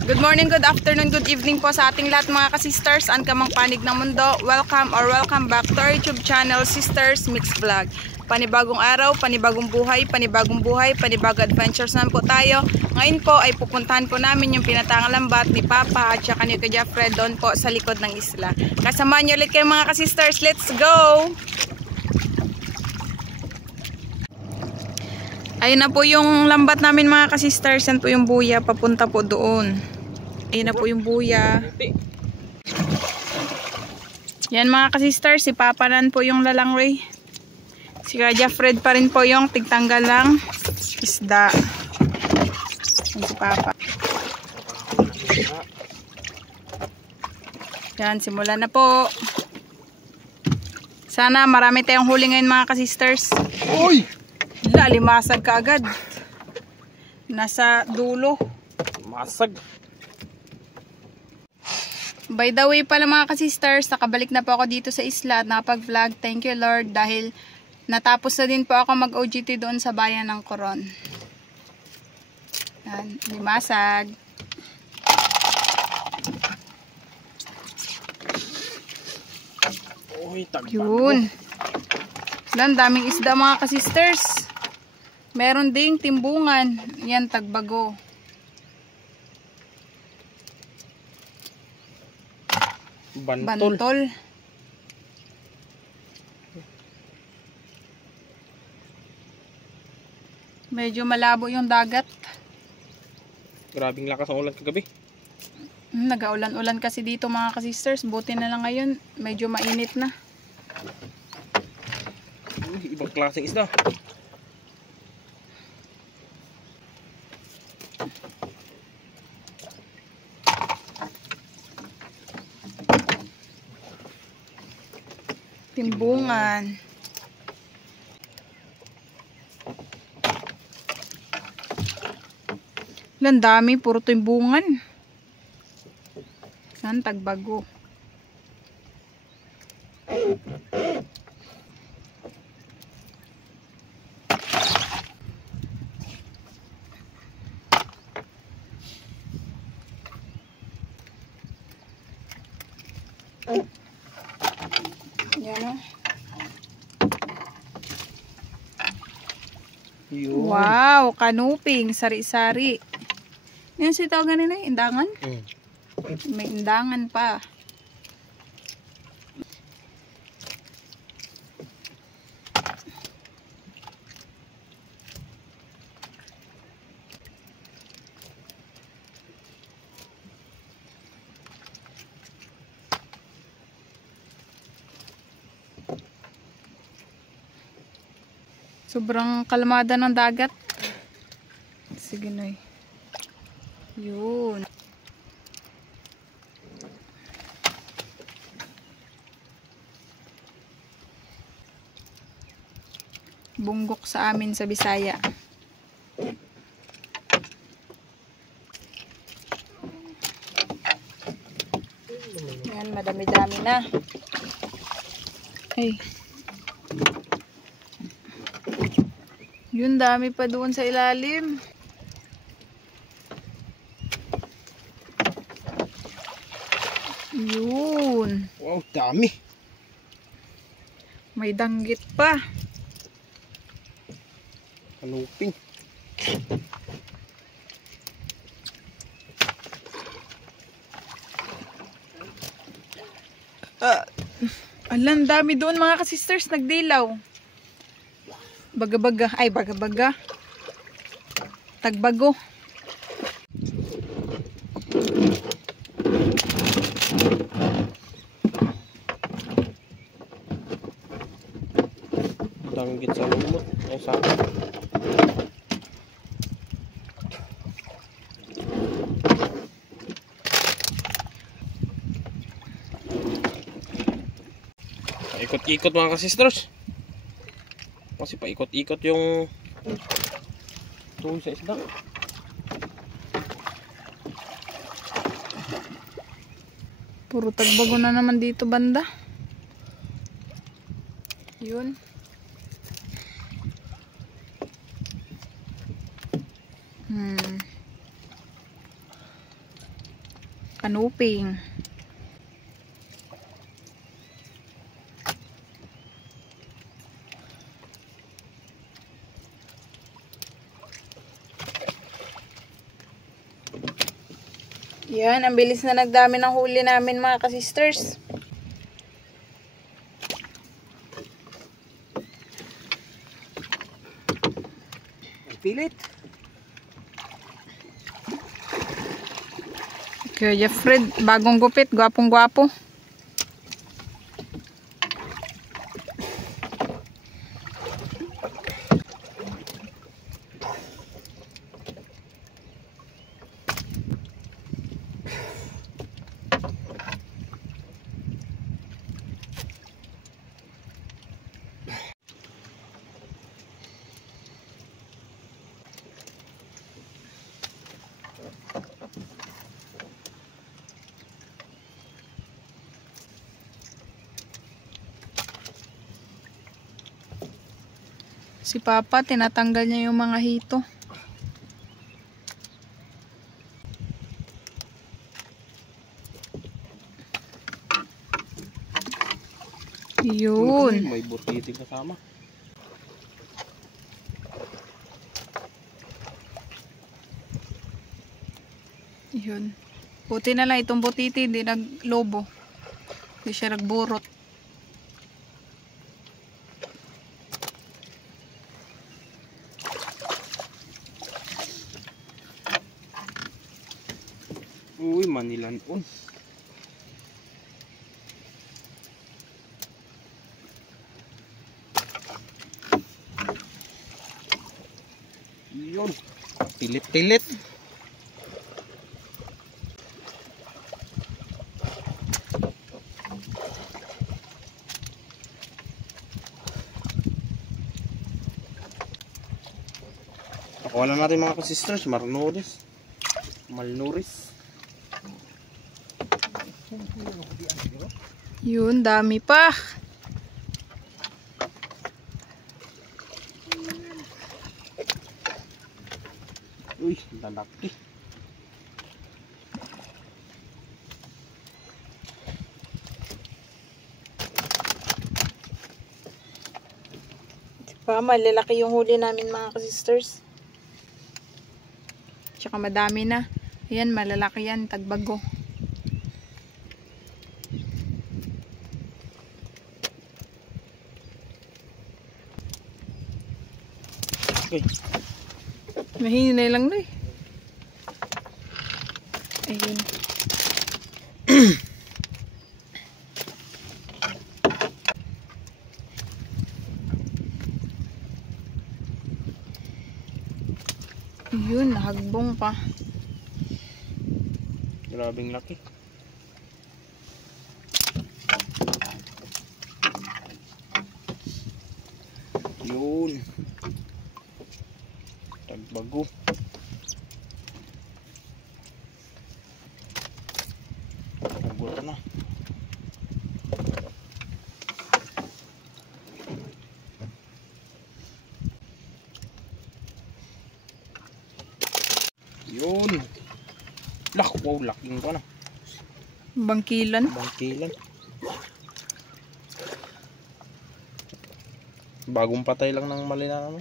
Good morning, good afternoon, good evening po sa ating lahat mga ka-sisters. Saan ka mang panig ng mundo, welcome back to our YouTube channel, Sisters Mix Vlog. Panibagong araw, panibagong buhay, panibagong adventures naman po tayo. Ngayon po ay pupuntahan po namin yung pinatangang lambat ni Papa at saka ni Kuya Fred doon po sa likod ng isla. Kasamahan niyo ulit kayo mga ka-sisters, let's go! Ayun na po yung lambat namin mga ka-sisters. Yan po yung buya, papunta po doon. Ayun na po yung buya. Yan mga ka-sisters, si Papa nan po yung lalangway. Si Kuya Fred pa rin po yung tigtanggal lang isda. Yan si Papa. Yan, simulan na po. Sana marami tayong huli ngayon mga ka-sisters. Uy! Limasag ka agad. Nasa dulo. Masag. By the way pala mga ka-sisters, nakabalik na po ako dito sa isla at nakapag-vlog. Thank you Lord dahil natapos na din po ako mag-OJT doon sa bayan ng Coron. Yan, limasag. Uy, tagbago. Yun. Ang daming isda mga ka-sisters. Meron ding timbungan. Yan, tagbago. Bantol. Medyo malabo yung dagat. Grabing lakas ang ulan kagabi. Nag-aulan-ulan kasi dito mga ka-sisters. Buti na lang ngayon. Medyo mainit na. Ibang klaseng isda. Timbungan. Ang dami, puro timbungan. Yan, tagbago. Yan o. Wow, kanuping, sari-sari. Yan si tawag ganun na, indangan? May indangan pa. Sobrang kalmada ng dagat. Sige noy. Yun. Bunggok sa amin sa Bisaya. Yan, madami-dami na. Ay. Yun, dami pa doon sa ilalim. Yun. Wow, dami. May danggit pa. Kanuping. Alam, dami doon mga ka-sisters, nagdilaw. Baga-baga. Ay, baga-baga. Tagbago. Danggit sa lumot. Ay, saan? Ikot-ikot mga ka-sisters. Kasi paikot-ikot yung tuloy sa isda. Puro tagbago na naman dito banda. Yun. Kanuping. Yan, ang bilis na nagdami ng huli namin mga ka-sisters. Pilit. Kuya Fred, bagong gupit, gwapong-gwapo. Si Papa, tinatanggal niya yung mga hito. Yun. May butiti kasama. Yun. Puti na lang itong butiti, hindi naglobo. Hindi siya nagburot. Uy, manilanon. Yun. Pilit-pilit. Nakuha na natin mga ka-sisters. Malnuris. Yun, dami pa. Uy, lalaki. Pa, malalaki yung huli namin mga ka-sisters. Tsaka madami na. Ayan, malalaki yan, tagbago. Okay. Mahinay lang na eh. Ayun. Yun, nahagbong pa. Grabing laki. Yun. Tagbago. Nagulat na. Yun. Wow, laking ko na. Bangkilan. Bangkilan. Bagong patay lang ng mali na ano.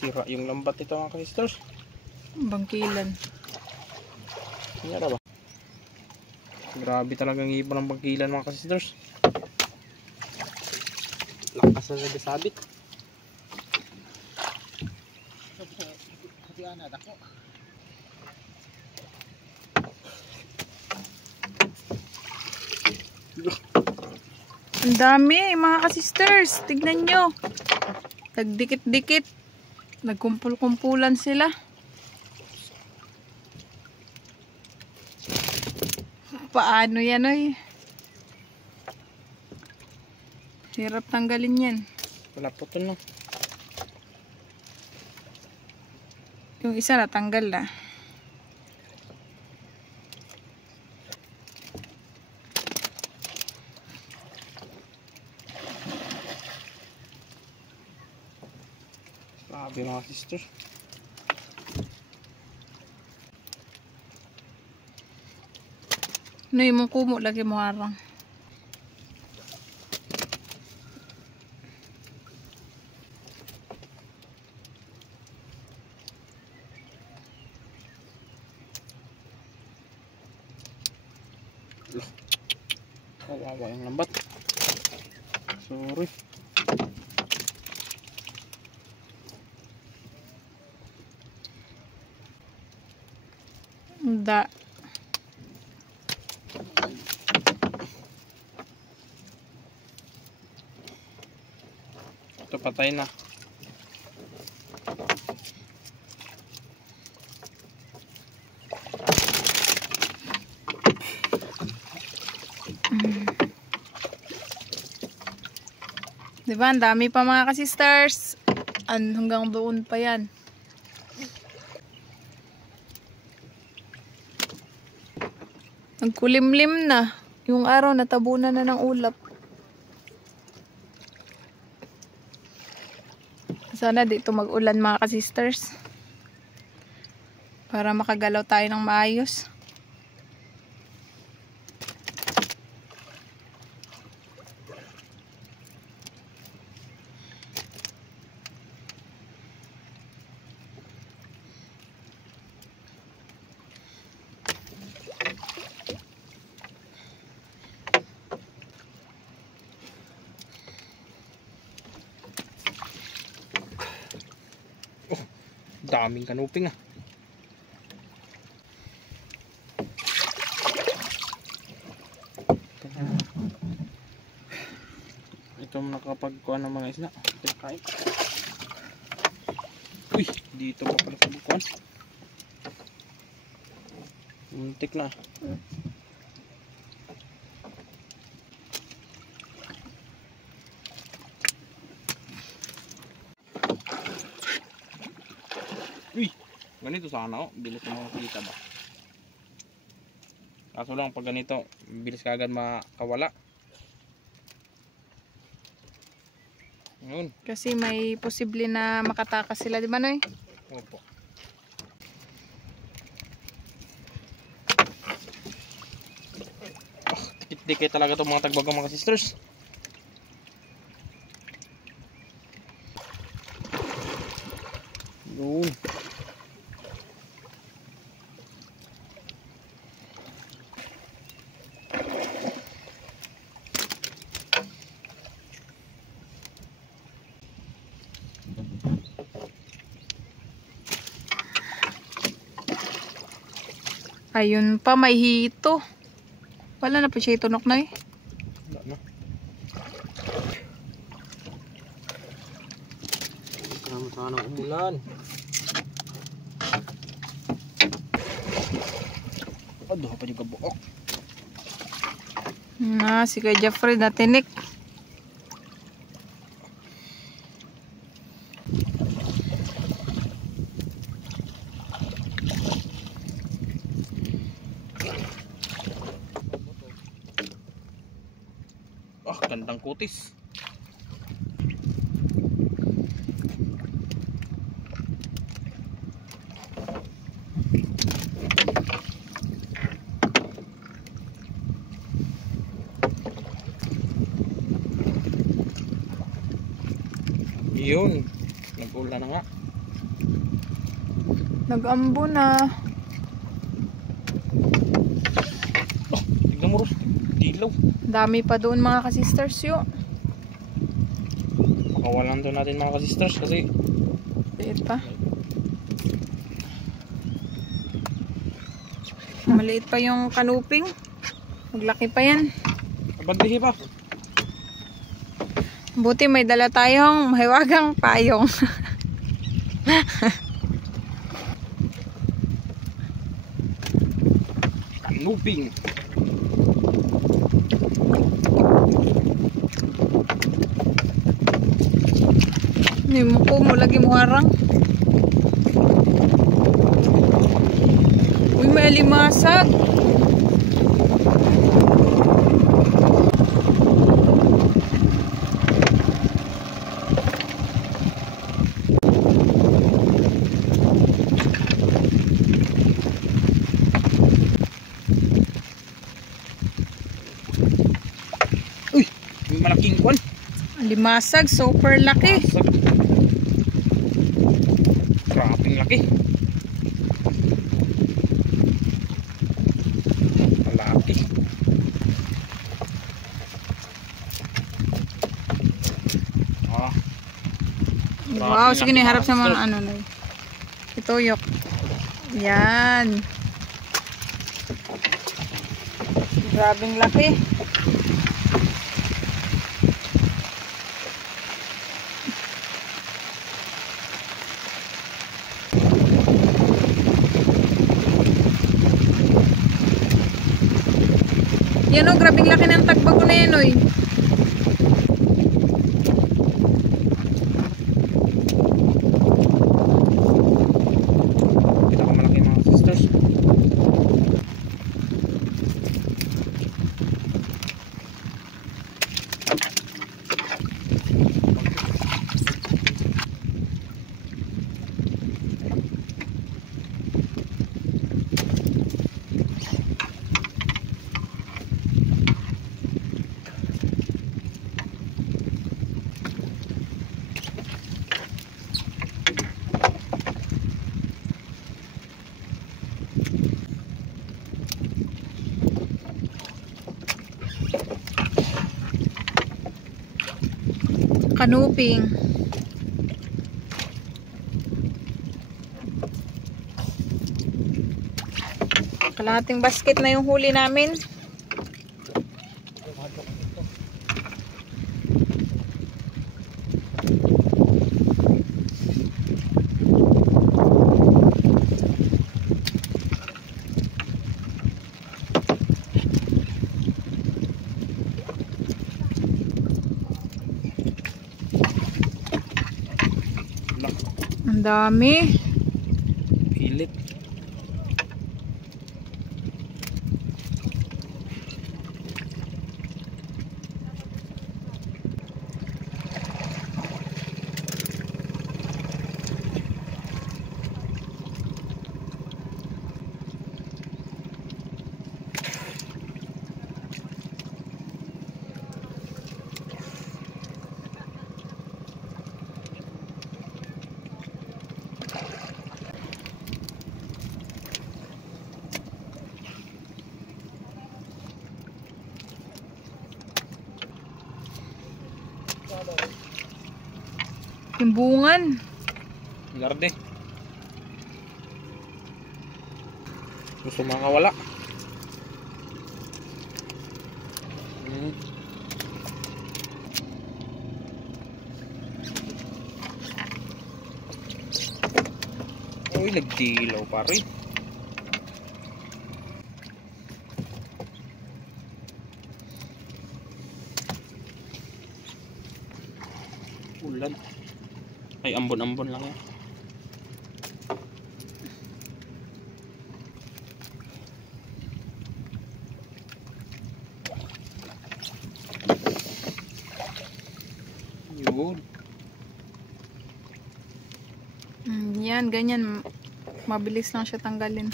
Sira yung lambat ito mga ka-sisters. Bangkilan. Sira ba? Grabe talagang ibon ng bangkilan mga ka-sisters. Lakas na nabisabit. Ang dami mga ka-sisters. Tignan nyo. Nagdikit-dikit. Nagkumpul-kumpulan sila. Paano yan oy? Hirap tanggalin yan. Wala putol na. Yung isa natanggal na. Grabe mga sister. Ano yung kumo lagi mo harang. Kawawa yung lambat. Sorry. Da. Ito patay na. Diba, ang dami pa mga ka-sisters. Hanggang doon pa yan. Nagkulimlim na. Yung araw natabunan na ng ulap. Sana dito mag-ulan mga ka-sisters. Para makagalaw tayo ng maayos. Daming kanuping ah. Ito nakapagkuha ng mga isla. Kain. Uy, dito pa pala sa bukuan. Muntik na. Uy, ganito sana oh. Bilis mo makikita ba? Kaso lang pag ganito, bilis ka agad makawala. Yun. Kasi may posible na makatakas sila, di ba Noy? Opo. Tikit-tikit talaga itong mga tagbagang mga sisters. Yun. Ayun pa, may hito. Wala na pa siya itunok na eh. Wala na. Salamat sana ng umulan. Aduh, pa juga buok. Na, si Kuya Jeffrey na tinik. Ah, gandang kutis. Yun, nag-ulan na nga. Nag-ambo na. Oh, tignan mo Ros, dilaw. Dami pa doon mga ka-sisters yun. Makawalan doon natin mga ka-sisters kasi Liit pa. Maliit pa yung kanuping. Maglaki pa yan. bandihi pa. Buti may dala tayong mahiwagang payong. Kanuping. Hindi mo lagi mo harang. Uy, may alimasag. malaking kwan. Limasag, super laki. Masag. Grabing laki. Malaki. Ah. Wow, sige na harap sa mga ano na. Ito yok. Yan. Grabing laki. Yan o, grabing laki ng tagbago na yan oy. Kita ka malaki mga sisters. Kanuping. Kalahating basket na yung huli namin. Ang dami. Pilit. Timbungan. Garde. Gusto makawala. Uy, nagdilaw pa rin. Ulan. Ay, ambon-ambon lang yan. Yun. Yan, ganyan. Mabilis lang siya tanggalin.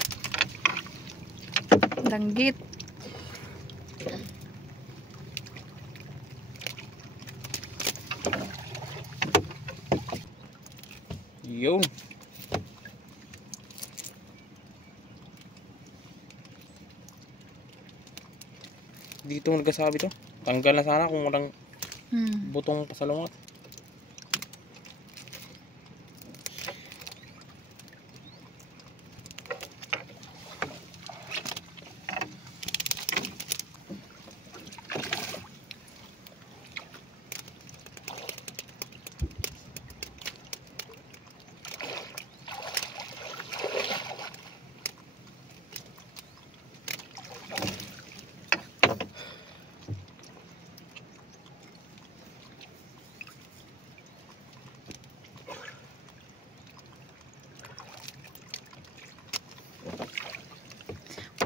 Danggit. Yun. Dito nagkasabi to. Tanggal na sana kung walang butong pasalungat.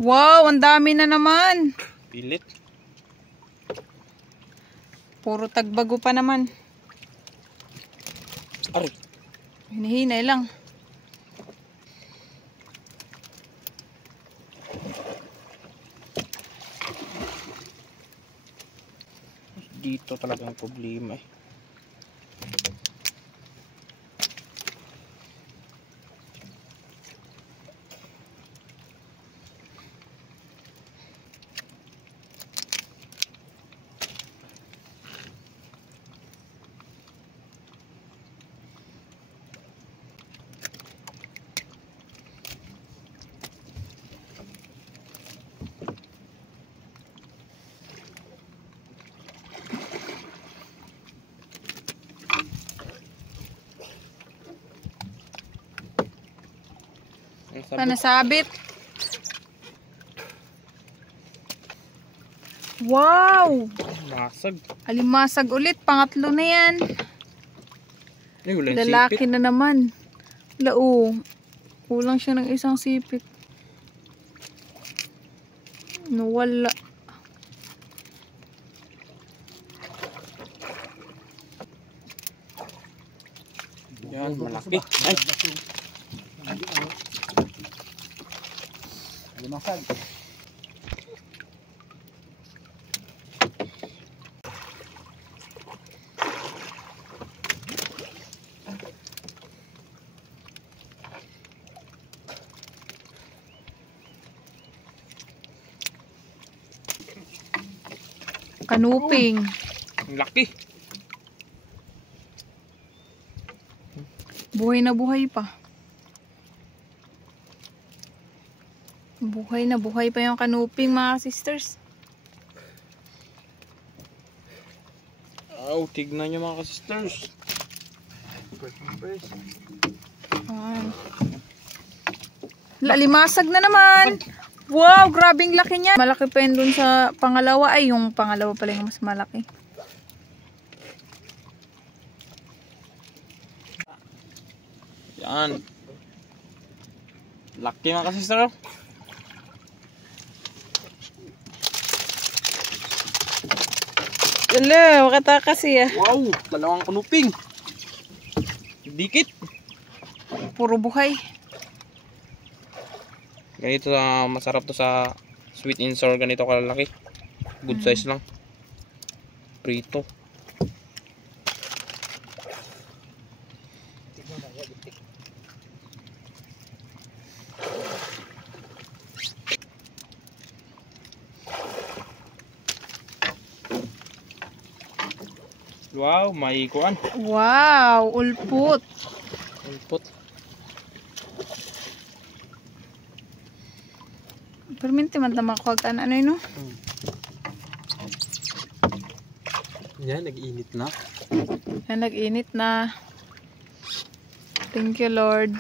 Wow, ang dami na naman. Pilit. Puro tagbago pa naman. Aray. Hinihinay lang. Dito talagang problema eh. Nasabit. Wow! Masag. Alimasag ulit. Pangatlo na yan. Ay, walang Lalaki sipit. na naman. Lao. Kulang siya ng isang sipit. Nawala. Yan, malaki. Ay! Limasag. Kanuping. Ang laki. Buhay na buhay pa. Buhay na buhay pa yung kanuping, mga sisters. Aw, tignan nyo mga ka-sisters. Limasag na naman. Wow, grabing laki niya. Malaki pa yun dun sa pangalawa. Ay, yung pangalawa pala yung mas malaki. Yan. Laki mga ka-sister. Hello, makatakas siya. Wow, dalawang kanuping. Dikit. Puro buhay. Ganito masarap to sa sweet and sour, ganito kalalaki. Good size lang. Prito. Wow, may kuan. Wow, ulput. Ulpot. Perminti man tama ko kan ano yun, no? Yan, nag-init na. Yan, nag-init na. Thank you, Lord.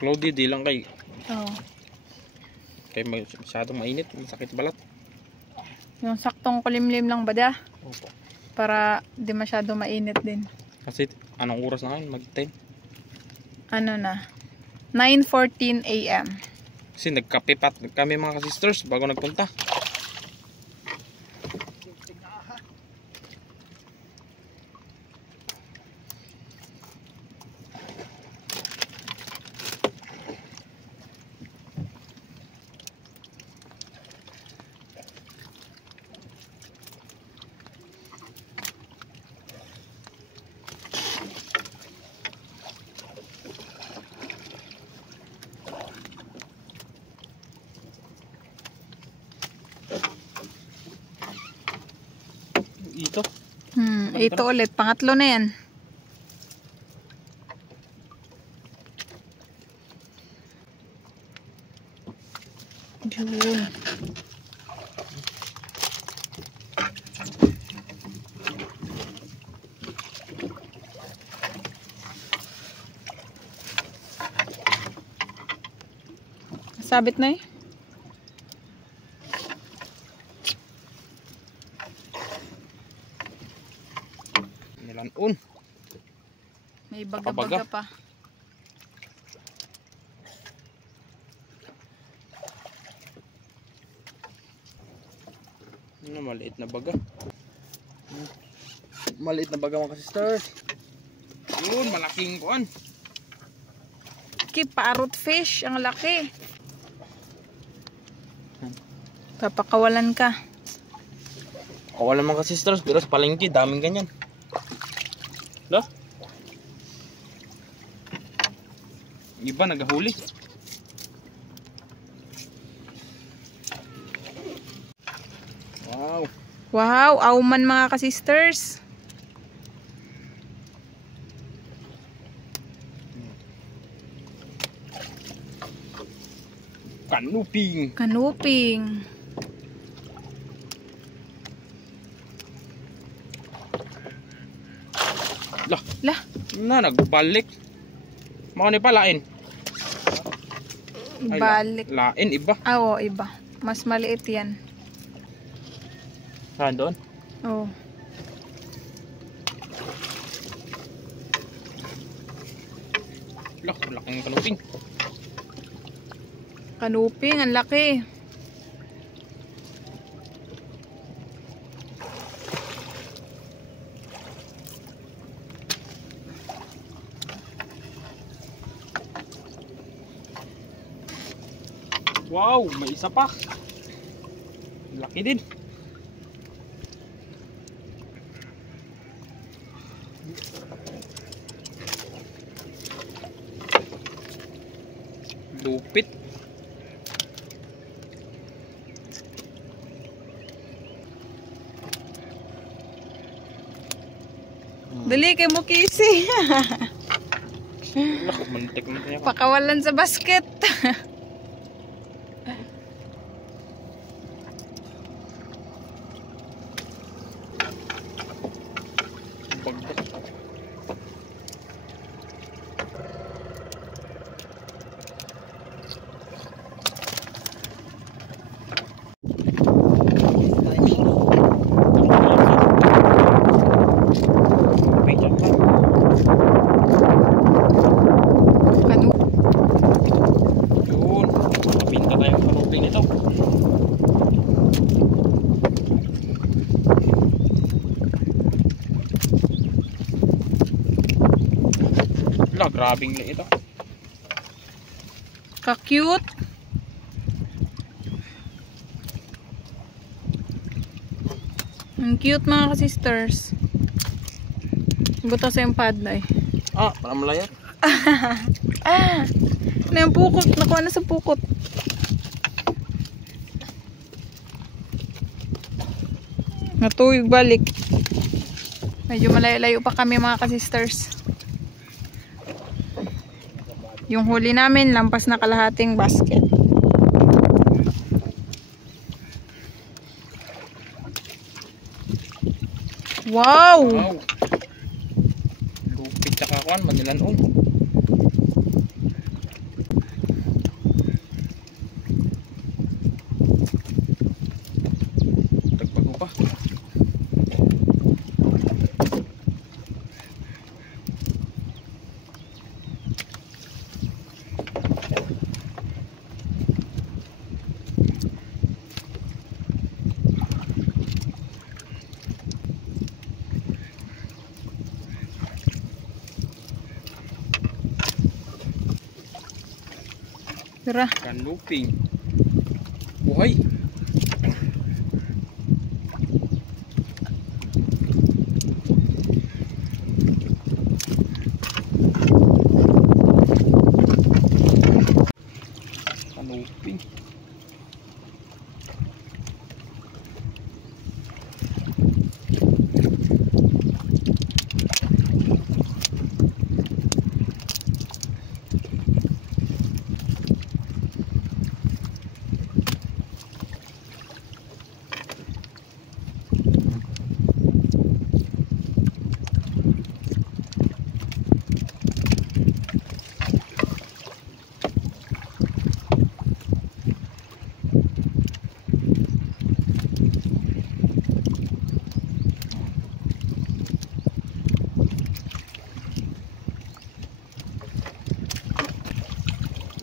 Cloudy, di lang kay. Oh. Kay masyadong mainit, masakit balat. Yung saktong kulimlim lang ba da? Opo. Para di masyado mainit din. Kasi anong oras na ngayon? Mag-10. Ano na? 9:14 AM. Kasi nagkape pa kami mga ka-sisters bago nagpunta. Ito. Ito ulit. Pangatlo na yan. Yun. Sabit na eh. Nilanon. May baga-baga pa. Ano, maliit na baga. Maliit na baga mga sisters. Yun, malaking kuan. Parrot fish. Ang laki. Papakawalan ka. Kawalan mga sisters, pero sa palengke, daming ganyan. Hala? Iba nagahuli. Wow. Wow, auman mga ka-sisters. Kanuping. Kanuping. Lah, Na, nagbalik. Mga ni pa, lain. Ay, ibalik. Lain, iba. Oo, iba. Mas maliit yan. Saan doon? Oo. Laking kanuping. Kanuping, ang laki. Wow, may isa pa. Laki din. Lupit. Dali kay mo kisi. Naku, mantik man niya. Pakawalan sa basket. Yun, pinta tayong kanuping nito. Wala, grabing liit ito. Ka-cute. Ang cute mga ka-sisters. Butas yung pad na eh. Ah, parang malaya. Ah! Na yung pukot. Nakuha na sa pukot. Natuyog balik. Medyo malayo-layo pa kami mga ka-sisters. Yung huli namin, lampas na kalahating basket. Wow! Wow. Lupit tsaka kuan, manilanong. Tagbago pa. Tara. Kanuping. Buhay. Kanuping.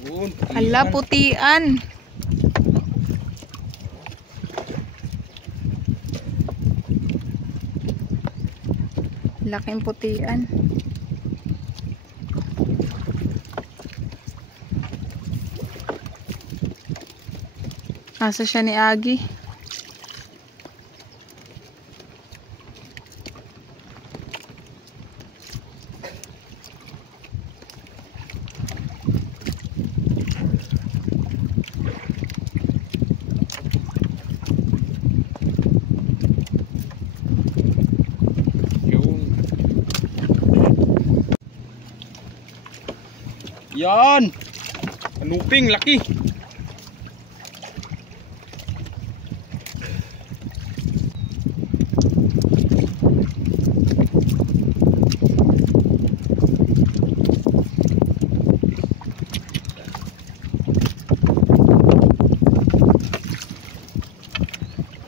Yun, Ala, putian. Laking putian. Asa siya ni Agi? Yan! Kanuping, laki!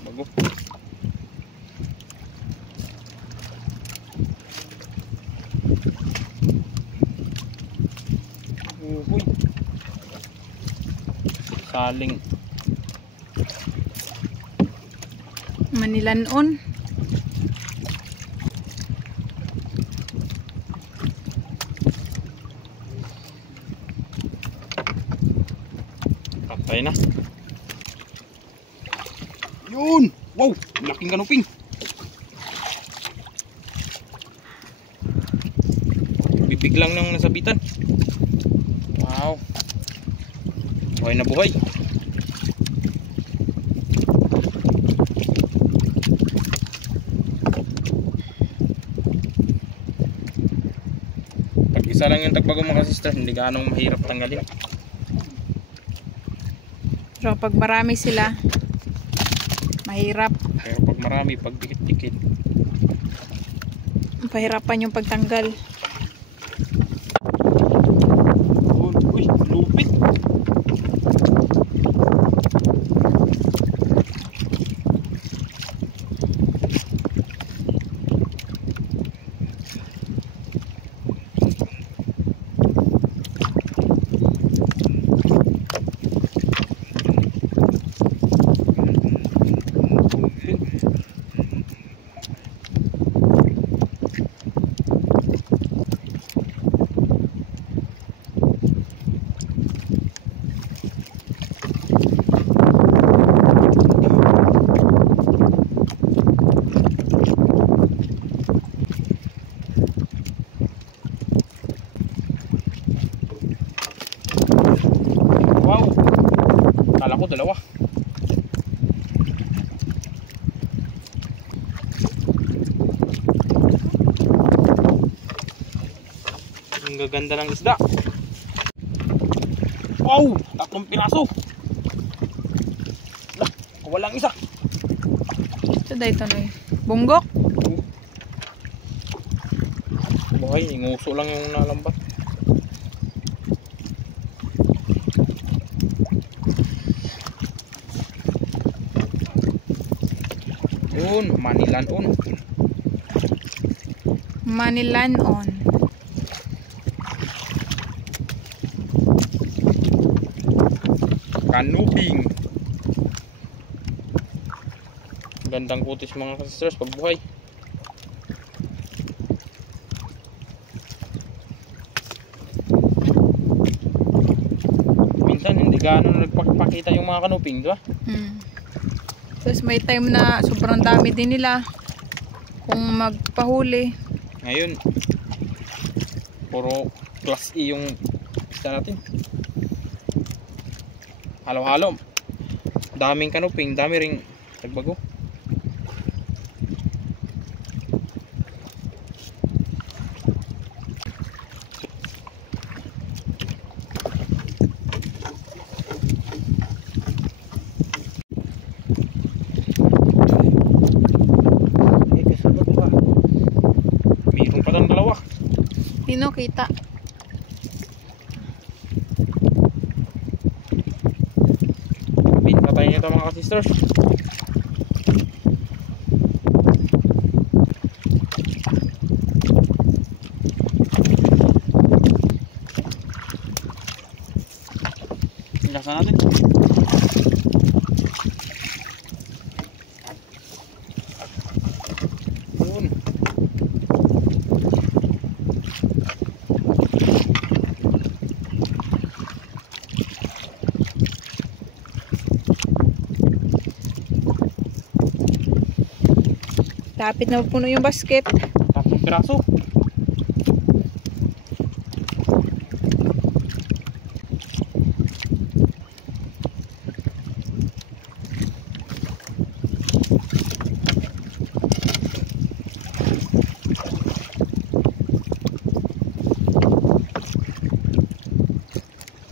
Bago. Uy. Saling. Manilanon. Patay na. Yun! Wow! Laking kanuping. Bibig lang nang nasabitan. Wow! Buhay na buhay. Pag isa lang yung tagbago mga sister, hindi gaanong mahirap tanggalin. Pero pag marami sila, mahirap. Pero pag marami, pag dikit-dikit, Pahirapan yung pagtanggal. uy, lupit. Wow! Kala ko dalawa. Ang gaganda ng isda. Wow! 3 piraso. Walang isa. Ito dahil ito na bunggok. Buhay, nguso lang yung nalambat. Manilanon. Manilanon. Kanuping. Gandang kutis mga sisters pag buhay. Minsan hindi gaano nagpakita yung mga kanuping, di ba? Tapos may time na sobrang dami din nila kung magpahuli. Ngayon, puro class E yung isda natin. Halo-halo. Daming kanuping, dami ring tagbago. Mayroon pa tayong dalawa. Nino kita. Patay nito mga ka-sisters. Ilasan natin. Yun. Lapit na puno yung basket. 3 piraso.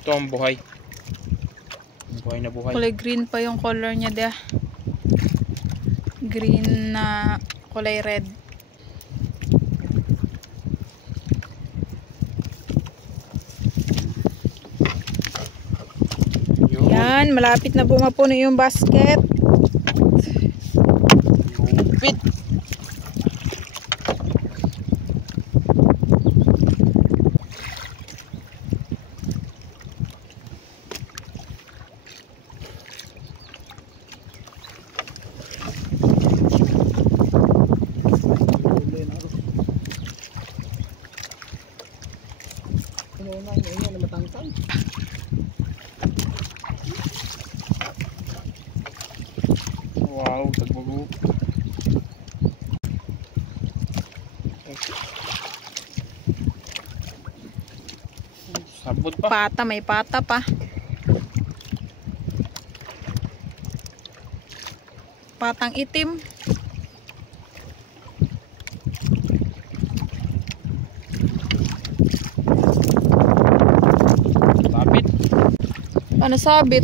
Ito ang buhay. Buhay na buhay. Kulay green pa yung color niya dia. Green na kulay red. Yun. Yan, malapit na bumapuno yung basket. Lupit. Wow, tagbago. Sabot pa. Pata, may pata pa. Patang itim. Sabit. Ano sabit?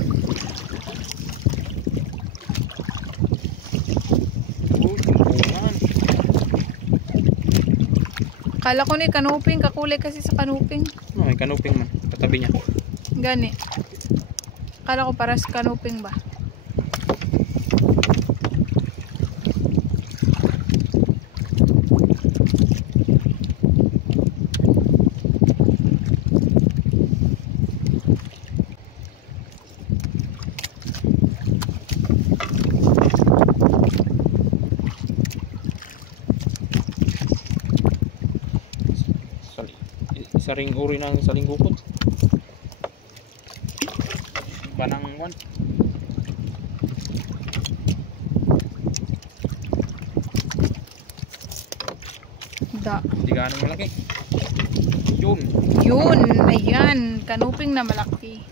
Kala ko ni kanuping, kakulay kasi sa kanuping. No, may kanuping man. Katabi niya. Gani. Kala ko para sa kanuping ba? Isa ring uri ng salinggukot. Banangwan. Da. Hindi gaano malaki. Yun. Yun, ayan, kanuping na malaki.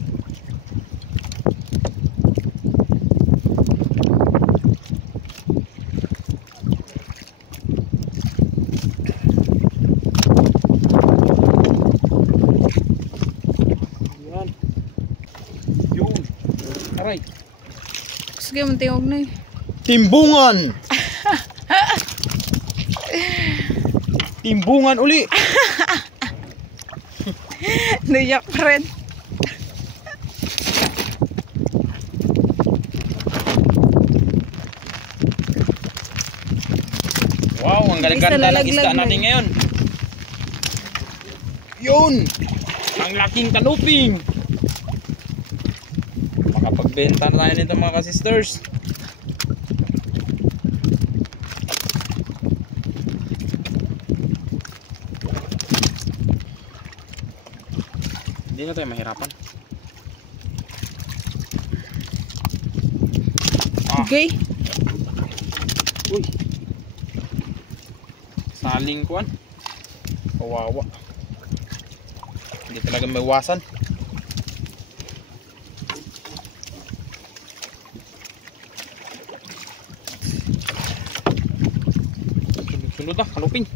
Yan. Yun. Aray. Sige, mantingog na eh. Timbungan. Timbungan uli. Nayak red. Wow, ang galing-ganda ng isda natin ngayon. Yun. Ang laking kanuping. Makapagbenta na tayo nito mga ka-sisters. Hindi na tayo mahirapan. Okay. Uy. Saling kuan. Kawawa. Hindi talaga maiwasan. Sunod na, kanuping.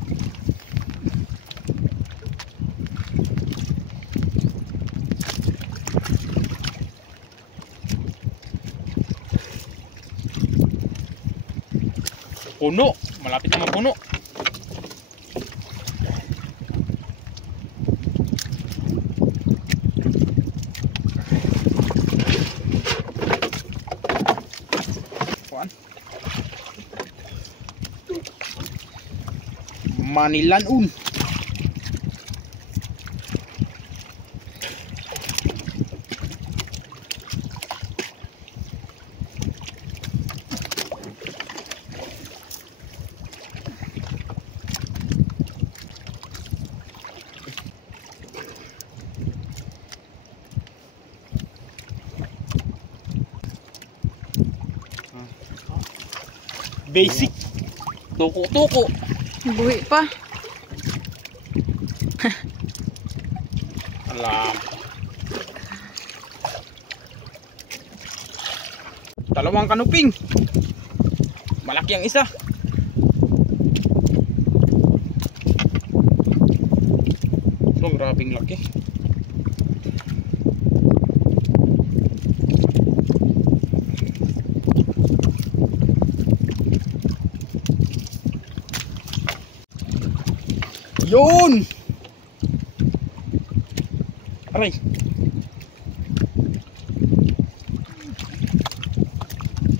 Puno, malapit na mapuno. Kuan. Manilanon. Basic. Tuko-tuko. Buhi pa. Alam. Dalawang kanuping. Malaki ang isa. Ito, grabing laki. Yun! Aray!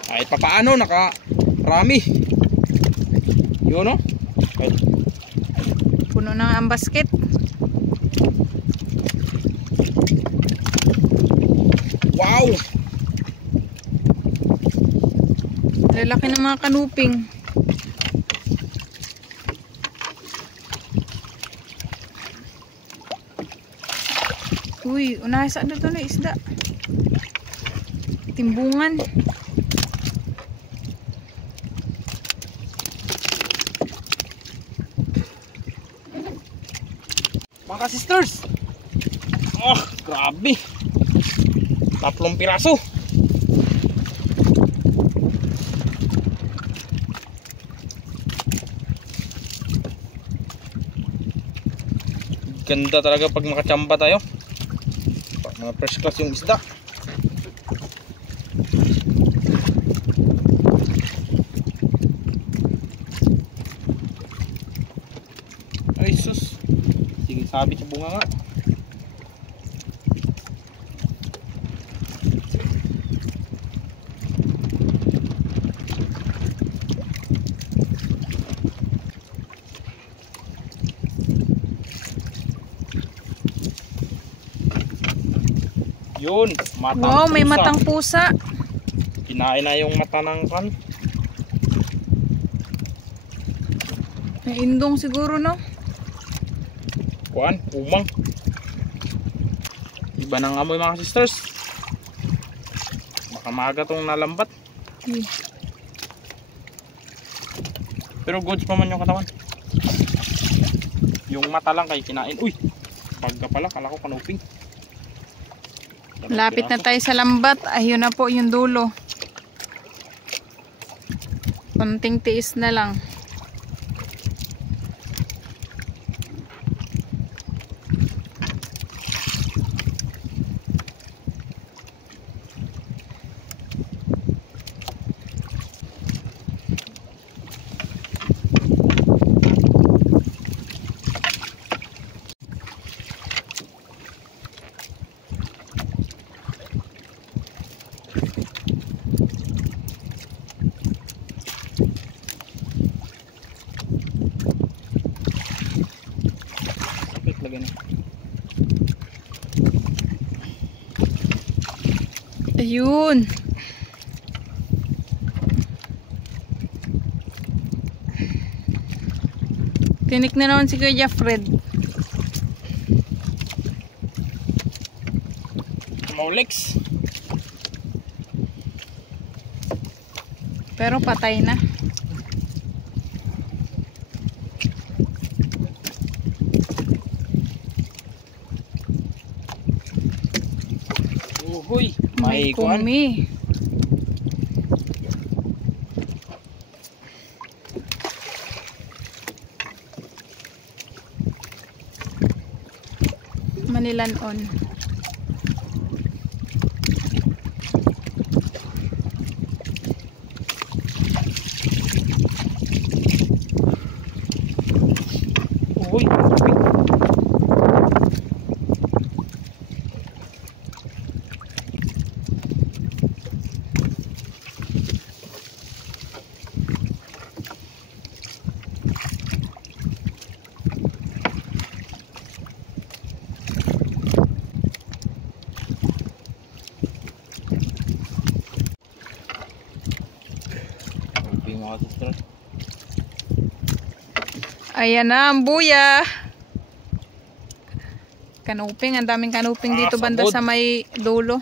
Kahit pa paano, nakarami. Yun, no? Puno na ang basket. Wow! Lalaki ng mga kanuping. Uy, unahay sa ano to na isda. Timbungan. Mga ka-sisters! Oh, grabe! 3 piraso! Ganda talaga pag makachamba tayo. Mga first class yung isda. Ay sus. Sige, sabit sa bunga nga. Yun, matang Wow, may pusa. matang pusa. Kinain na yung mata ng kan. May indong siguro, no? Kuan, umang. Iba nang amoy mga sisters. Baka maaga tong nalambat. Pero goods pa man yung katawan. Yung mata lang kay kinain. Uy! Pagka pala, kala ko kanuping. Lapit na tayo sa lambat. Ayun na po yung dulo. Konting tiis na lang. Ayun. Tinik na naman si Kuya Fred. Molex. Pero patay na. Uy, May kumi. Manilanon. Uy, mga sisters. Ayan na ang buya. Kanuping, ang daming kanuping dito banda sabod. sa may dulo.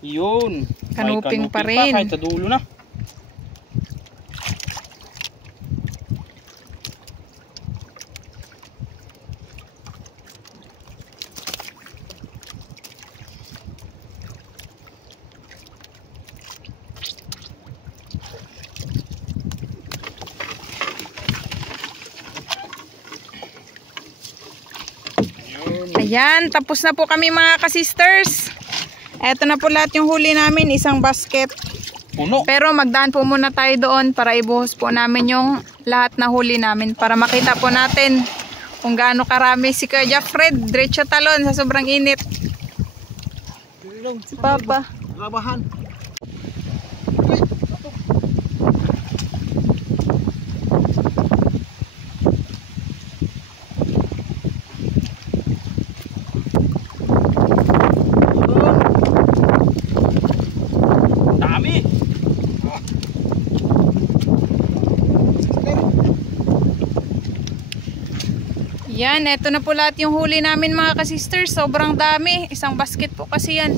Yun. Kanuping May pa rin. kahit sa dulo na. Ayan, tapos na po kami mga ka-sisters. Eto na po lahat yung huli namin, isang basket. Puno. Pero magdaan po muna tayo doon para ibuhos po namin yung lahat na huli namin para makita po natin kung gaano karami. Si Kuya Jeffred, diretso talon sa sobrang init. Si Papa. Labahan. Dami. Yan, eto na po lahat yung huli namin mga kasisters. Sobrang dami. Isang basket po kasi yan.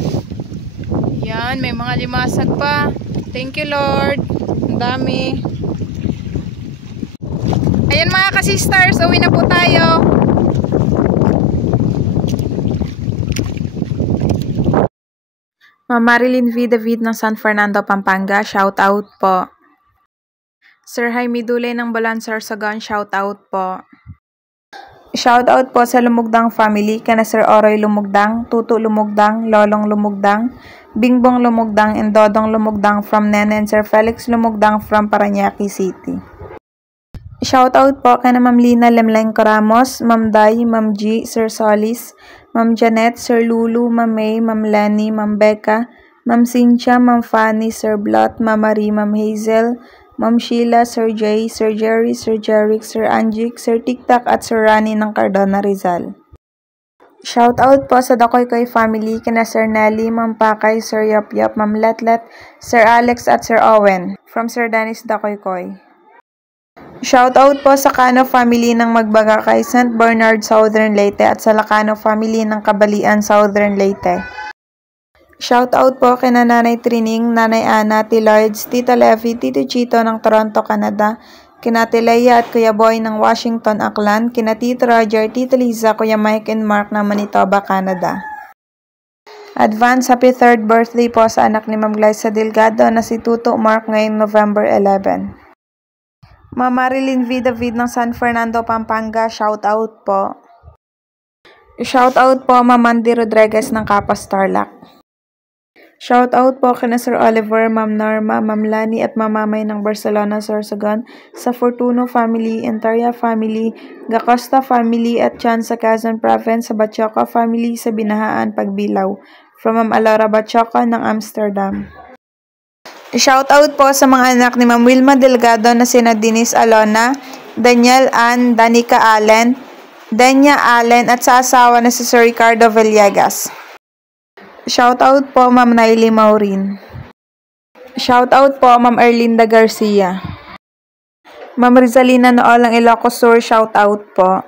Yan, may mga limasag pa. Thank you Lord. Ang dami. Ayan mga kasisters, uwi na po tayo. Ma'am Marilyn V. David ng San Fernando, Pampanga. Shout out po. Sir Jaime Dulay ng Balanzar, Sagan. Shout out po. Shoutout po sa Lumugdang family, kana Sir Oroy Lumugdang, Tuto Lumugdang, Lolong Lumugdang, Bingbong Lumugdang, and Dodong Lumugdang from Nene and Sir Felix Lumugdang from Parañaque City. Shoutout po kana Ma'am Lina Lemlenco Ramos, Ma'am Day, Ma'am G, Sir Solis, Ma'am Janet, Sir Lulu, Ma'am May, Ma'am Lenny, Ma'am Becca, Ma'am Cynthia, Ma'am Fanny, Sir Blot, Ma'am Marie, Ma'am Hazel, Ma'am Sheila, Sir Jay, Sir Jerry, Sir Jeric, Sir Angic, Sir Tiktak at Sir Rani ng Cardona Rizal. Shoutout po sa Dakoy-Koy family kina Sir Nelly, Ma'am Pakay, Sir Yap Yap, Ma'am Letlet, Sir Alex at Sir Owen from Sir Dennis Dakoy-Koy. Shoutout po sa Cano family ng Magbaga kay St. Bernard, Southern Leyte at sa Lacano family ng Kabalian, Southern Leyte. Shoutout po kina Nanay Trining, Nanay Ana, T-Lards, Tita Levy, Tito Chito ng Toronto, Canada, kina Tileya at Kuya Boy ng Washington, Aklan, kina Tito Roger, Tita Liza, Kuya Mike and Mark ng Manitoba, Canada. Advance happy 3rd birthday po sa anak ni Ma'am Glyza Delgado na si Tuto Mark ngayong November 11. Ma'am Marilyn V. David ng San Fernando, Pampanga, shoutout po. Shoutout po Ma'am Mandy Rodriguez ng Kapas Tarlac. Shoutout po kina Sir Oliver, Ma'am Norma, Ma'am Lani at Ma'am Mamay ng Barcelona, Sorsogon, sa Fortuno family, Entaria family, Gacosta family at Chan sa Quezon Province, sa Batchoca family sa Binahaan, Pagbilaw, from Ma'am Alora Batchoca ng Amsterdam. Shoutout po sa mga anak ni Ma'am Wilma Delgado na sina Denise Alona, Daniel Ann, Danica Allen, Denya Allen at sa asawa na si Sir Ricardo Villegas. Shoutout po Ma'am Naily Maureen. Shoutout po Ma'am Erlinda Garcia. Ma'am Rizalina Noolang Ilocos Sur, shoutout po.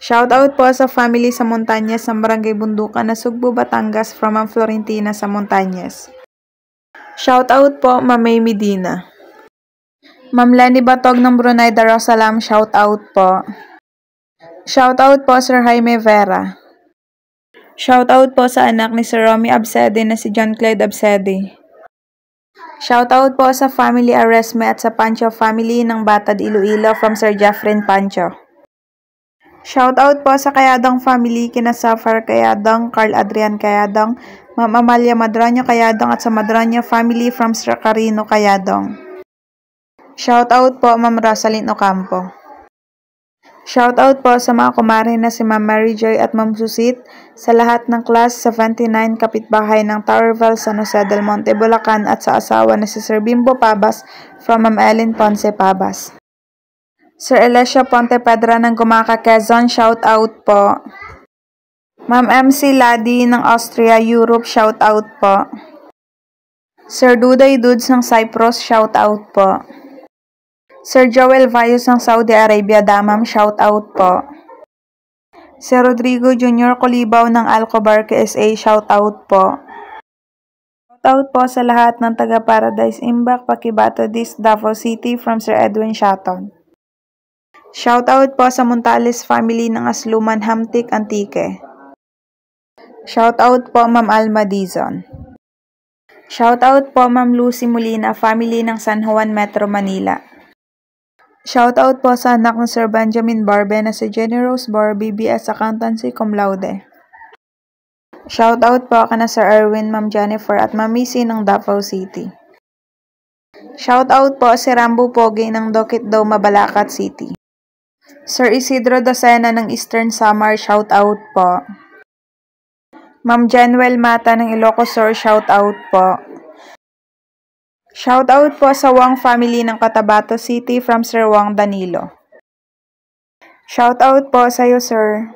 Shoutout po sa family sa Montañez sa Barangay Bundukan na Sugbo, Batangas from Ma'am Florentina sa Montañez. Shoutout po Ma'am May Medina. Ma'am Lenny Batog ng Brunei Darussalam, shoutout po. Shoutout po Sir Jaime Vera. Shoutout po sa anak ni Sir Romy Absede na si John Clyde Absede. Shoutout po sa family Aresme at sa Pancho family ng Batad Iloilo from Sir Jeffrey Pancho. Shoutout po sa Kayadong family kina Safar Kayadong, Carl Adrian Kayadong, Ma'am Amalia Madroño Kayadong at sa Madroño family from Sir Carino Kayadong. Shoutout po Ma'am Rosalyn Ocampo. Shoutout po sa mga kumare na si Ma'am Mary Joy at Ma'am Susit sa lahat ng class 79 kapitbahay ng Towerville, San Jose del Monte, Bulacan at sa asawa na si Sir Bimbo Pabas from Ma'am Ellen Ponce Pabas. Sir Alessia Ponte Pedra ng Gumaka, Quezon, shoutout po. Ma'am MC Ladi ng Austria, Europe, shoutout po. Sir Duday Dudes ng Cyprus, shoutout po. Sir Joel Vayos ng Saudi Arabia, Damam, shoutout po. Sir Rodrigo Jr. Colibaw ng Alcobar, KSA, shoutout po. Shoutout po sa lahat ng taga Paradise Imbak, Paquibato Dis, Davao City from Sir Edwin Shaton. Shoutout po sa Montales family ng Asluman, Hamtik, Antique. Shoutout po Ma'am Alma Dizon. Shoutout po Ma'am Lucy Molina, family ng San Juan, Metro Manila. Shoutout po sa anak ng Sir Benjamin Barbe na si Jenny Rose Bar, BBS Accountancy Cum Laude. Shoutout po kana Sir Erwin, Ma'am Jennifer at Ma'am Missy ng Davao City. Shoutout po si Rambo Pogi ng Bukidnon, Mabalacat City. Sir Isidro Docena ng Eastern Samar, shoutout po. Ma'am Januel Mata ng Ilocos Sur, shoutout po. Shoutout po sa Wang family ng Cotabato City from Sir Wang Danilo. Shoutout po sa iyo, sir.